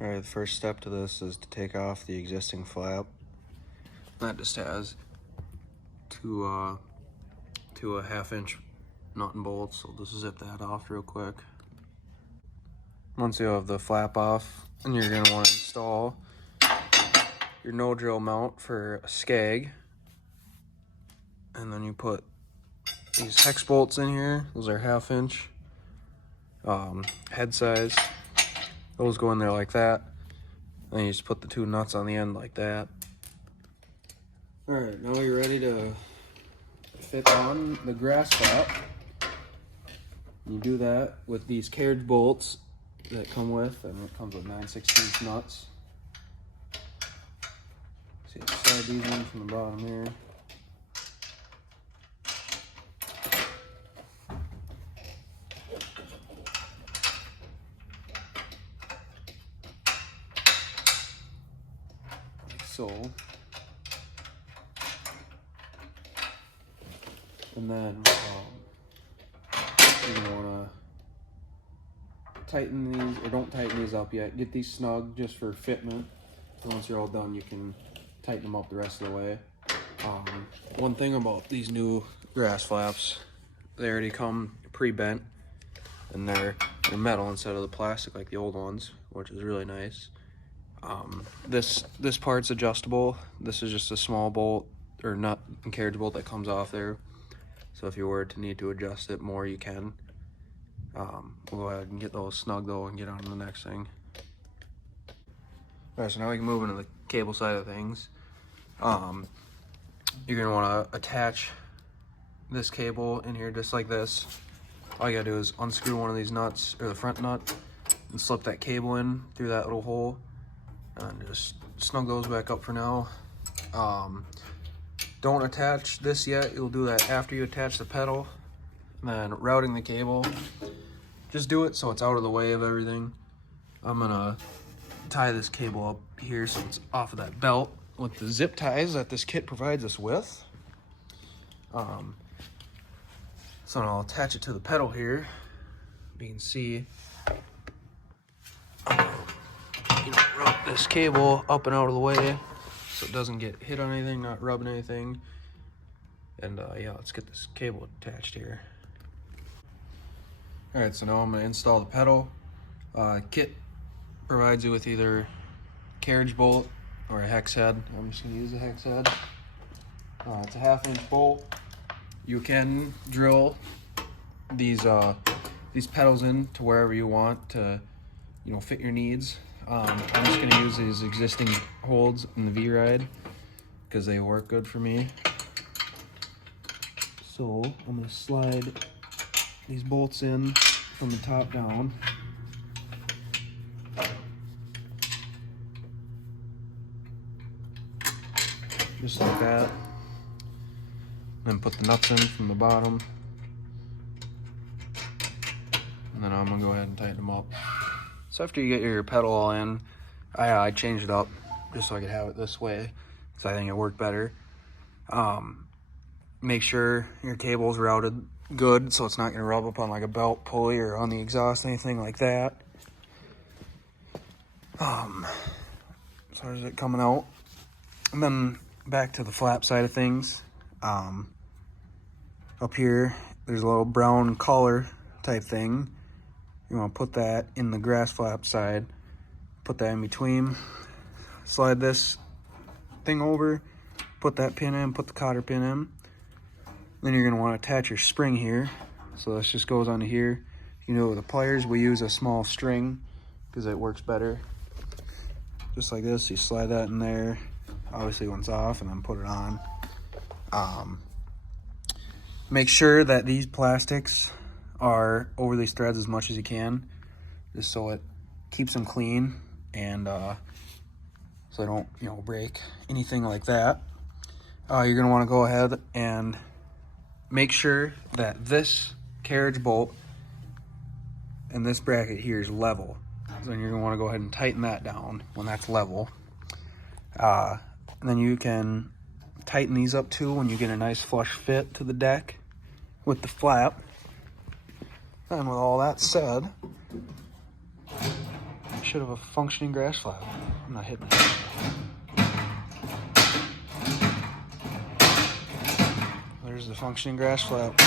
Alright, the first step to this is to take off the existing flap. That just has two a 1/2-inch nut and bolts, so just zip that off real quick. Once you have the flap off, then you're going to want to install your no drill mount for a Scag. And then you put these hex bolts in here. Those are 1/2-inch. Head size. Those go in there like that. Then you just put the two nuts on the end like that. Alright, now you're ready to fit on the GrassFlap. You do that with these carriage bolts that come with, and it comes with 9/16 nuts. So you slide these in from the bottom here. Like so. And then you're gonna wanna tighten these, or don't tighten these up yet. Get these snug just for fitment. And once you're all done, you can tighten them up the rest of the way. One thing about these new GrassFlaps, they already come pre-bent, and they're metal instead of the plastic like the old ones, which is really nice. This part's adjustable. This is just a small bolt or nut and carriage bolt that comes off there. So if you were to need to adjust it more, you can. We'll go ahead and get those snug though and get on to the next thing. Alright, so now we can move into the cable side of things. You're gonna wanna attach this cable in here just like this. All you gotta do is unscrew one of these nuts, or the front nut, and slip that cable in through that little hole, and just snug those back up for now. Don't attach this yet. You'll do that after you attach the pedal. And then routing the cable, just do it so it's out of the way of everything. I'm gonna tie this cable up here so it's off of that belt with the zip ties that this kit provides us with. So I'll attach it to the pedal here. You can see, route this cable up and out of the way so it doesn't get hit on anything, not rubbing anything. And yeah, let's get this cable attached here. Alright, so now I'm going to install the pedal. Kit provides you with either carriage bolt or a hex head. I'm just going to use the hex head. It's a 1/2-inch bolt. You can drill these pedals in to wherever you want to, fit your needs. I'm just going to use these existing holds in the V-Ride because they work good for me. So I'm going to slide these bolts in from the top down. Just like that. Then put the nuts in from the bottom. And then I'm going to go ahead and tighten them up. So after you get your pedal all in, I changed it up just so I could have it this way, because I think it worked better. Make sure your cable's routed good so it's not going to rub up on like a belt pulley or on the exhaust, anything like that. So there's it coming out. And then back to the flap side of things. Up here, there's a little brown collar type thing. You want to put that in the GrassFlap side. Put that in between. Slide this thing over. Put that pin in. Put the cotter pin in. Then you're going to want to attach your spring here. So this just goes onto here. With the pliers, we use a small string because it works better. Just like this, you slide that in there. Obviously one's off, and then put it on. Make sure that these plastics are over these threads as much as you can, just so it keeps them clean and so they don't break, anything like that. You're going to want to go ahead and make sure that this carriage bolt and this bracket here is level. So then you're going to want to go ahead and tighten that down when that's level. And then you can tighten these up too when you get a nice flush fit to the deck with the flap. And with all that said, should have a functioning grass flap. I'm not hitting it. There's the functioning grass flap.